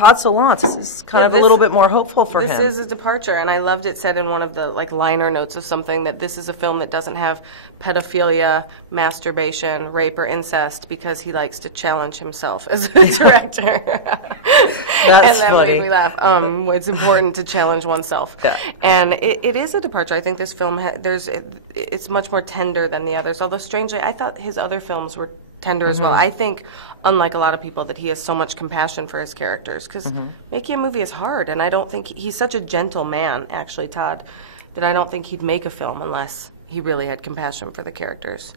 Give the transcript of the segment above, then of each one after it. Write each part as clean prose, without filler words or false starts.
Todd Solondz, this is kind of a little bit more hopeful for him. This is a departure, and I loved it said in one of the like liner notes of something that this is a film that doesn't have pedophilia, masturbation, rape, or incest because he likes to challenge himself as a director. That's and that funny. made me laugh. It's important to challenge oneself. Yeah. And it is a departure. I think this film, it's much more tender than the others, although strangely, I thought his other films were tender as well. I think, unlike a lot of people, that he has so much compassion for his characters, because making a movie is hard, and I don't think he's such a gentle man, actually, Todd, that I don't think he'd make a film unless he really had compassion for the characters.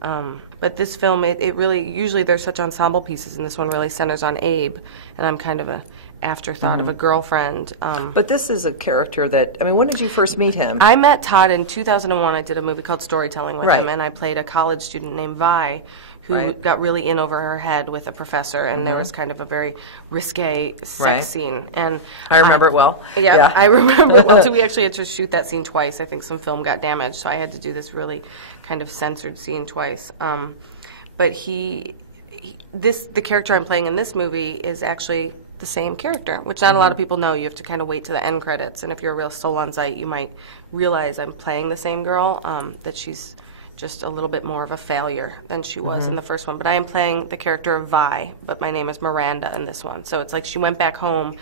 But this film, it really, usually there's such ensemble pieces, and this one really centers on Abe, and I'm kind of a afterthought of a girlfriend. But this is a character that, I mean, when did you first meet him? I met Todd in 2001. I did a movie called Storytelling with Right. him, and I played a college student named Vi, who got really in over her head with a professor, and there was kind of a very risque sex scene. And I remember it well. Yeah, I remember it well, too. We actually had to shoot that scene twice. I think some film got damaged, so I had to do this really kind of censored scene twice. But the character I'm playing in this movie is actually the same character, which not a lot of people know. You have to kind of wait to the end credits, and if you're a real Solondz-ite, you might realize I'm playing the same girl, that she's just a little bit more of a failure than she was in the first one. But I am playing the character of Vi, but my name is Miranda in this one. So it's like she went back home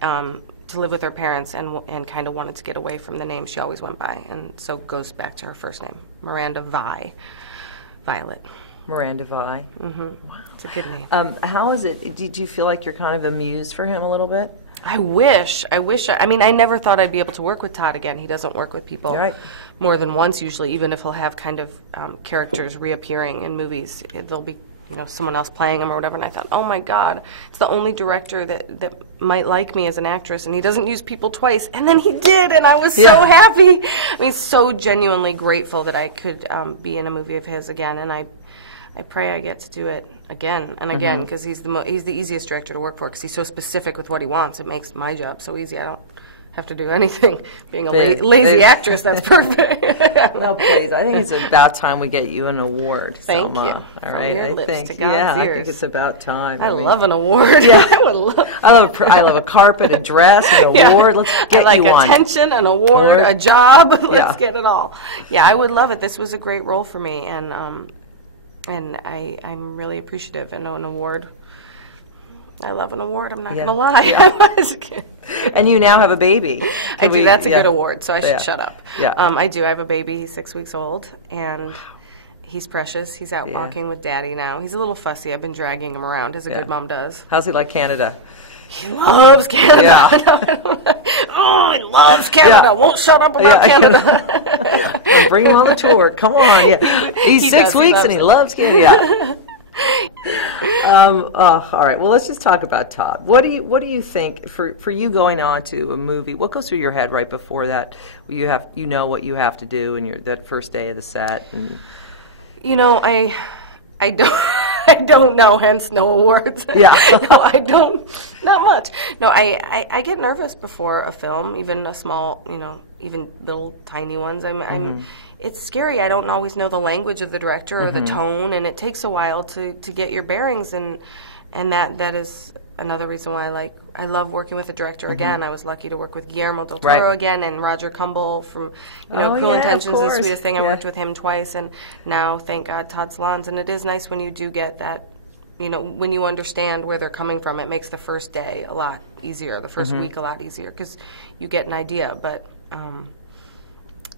to live with her parents and kind of wanted to get away from the name she always went by, and so goes back to her first name, Miranda Vi, Violet. Miranda Vi. Wow. It's a good name. How is it? Did you feel like you're kind of amused for him a little bit? I wish. I mean, I never thought I'd be able to work with Todd again. He doesn't work with people more than once usually, even if he'll have kind of characters reappearing in movies. There'll be, someone else playing him or whatever, and I thought, oh my God, it's the only director that might like me as an actress, and he doesn't use people twice. And then he did, and I was so happy. I mean, so genuinely grateful that I could be in a movie of his again, and I pray I get to do it again and again, because he's the easiest director to work for, because he's so specific with what he wants. It makes my job so easy. I don't have to do anything. Being a lazy actress, that's perfect. No, please. I think it's about time we get you an award, Thank Selma. you. All right, From your I lips think. to God's I ears. think it's about time. I love an award. Yeah. I would love. I love a carpet, a dress, an award. Let's get you one. Attention, an award, a job. Let's get it all. Yeah, I would love it. This was a great role for me, and I'm really appreciative. And an award, I love an award, I'm not going to lie. Yeah. And you now have a baby. I do. That's a good award, so I should shut up. Yeah. I do. I have a baby. He's 6 weeks old, and he's precious. He's out walking with Daddy now. He's a little fussy. I've been dragging him around, as a good mom does. How's he like Canada? He loves Canada. Yeah. Oh, he loves Canada. Yeah. Won't shut up about Canada. Bring him on the tour. Come on. Yeah. He's 6 weeks and he loves Canada. All right. Well, let's just talk about Todd. What do you think for you going on to a movie? What goes through your head right before that? You know what you have to do in that first day of the set. And... I don't know, hence no awards. Yeah. No, I don't. Not much. No, I get nervous before a film, even a small, even little tiny ones. It's scary. I don't always know the language of the director or the tone, and it takes a while to get your bearings, and that is another reason why I love working with a director again. I was lucky to work with Guillermo del Toro again, and Roger Cumble from Cruel Intentions and The Sweetest Thing. I worked with him twice, and now, thank God, Todd Solondz. And it is nice when you do get that, when you understand where they're coming from. It makes the first day a lot easier, the first week a lot easier, because you get an idea. But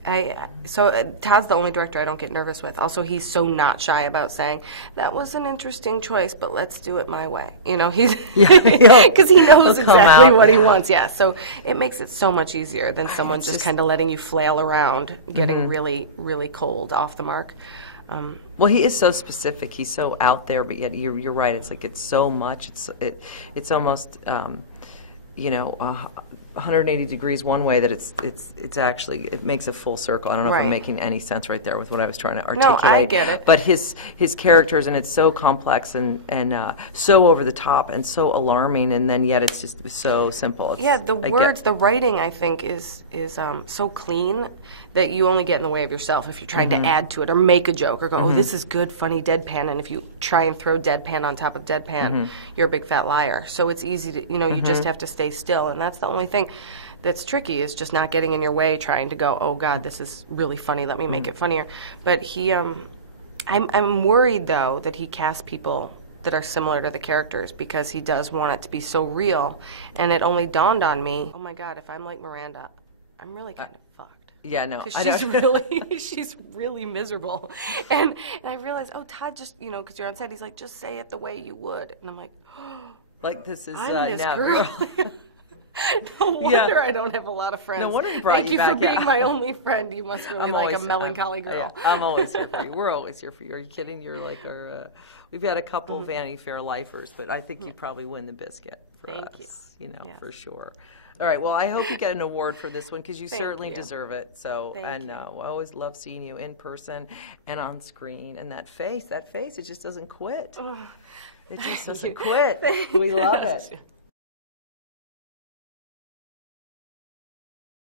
Todd's the only director I don't get nervous with. Also, he's so not shy about saying, that was an interesting choice, but let's do it my way. He's because he knows exactly what he wants. Yeah, so it makes it so much easier than someone just kind of letting you flail around, getting really, really cold, off the mark. Well, he is so specific. He's so out there, but yet you're right. It's like it's so much. It's almost 180 degrees one way that it's actually, it makes a full circle. I don't know if I'm making any sense right there with what I was trying to articulate. No, I get it. But his characters, and it's so complex and so over the top and so alarming, and then yet it's just so simple. The words, the writing, I think, is so clean that you only get in the way of yourself if you're trying to add to it or make a joke or go, oh, this is good, funny deadpan. And if you try and throw deadpan on top of deadpan, you're a big fat liar. So it's easy to, you just have to stay still. And that's the only thing that's tricky, is just not getting in your way, trying to go, oh, God, this is really funny. Let me make it funnier. But he, I'm worried, though, that he casts people that are similar to the characters, because he does want it to be so real. And it only dawned on me, oh, my God, if I'm like Miranda, I'm really kind of fucked. Yeah, no, she's really miserable. And I realized, oh, Todd just, because you're on set, he's like, just say it the way you would. And I'm like, oh, like this is I'm this now girl. No wonder I don't have a lot of friends. No wonder he brought you back. Thank you for being my only friend. You must really like a melancholy girl. Yeah, I'm always here for you. We're always here for you. Are you kidding? You're like our. We've had a couple Vanity Fair lifers, but I think you probably win the biscuit for us. You know, for sure. All right. Well, I hope you get an award for this one, because you certainly deserve it. So, I always love seeing you in person and on screen. And that face, it just doesn't quit. It just doesn't quit. We love it.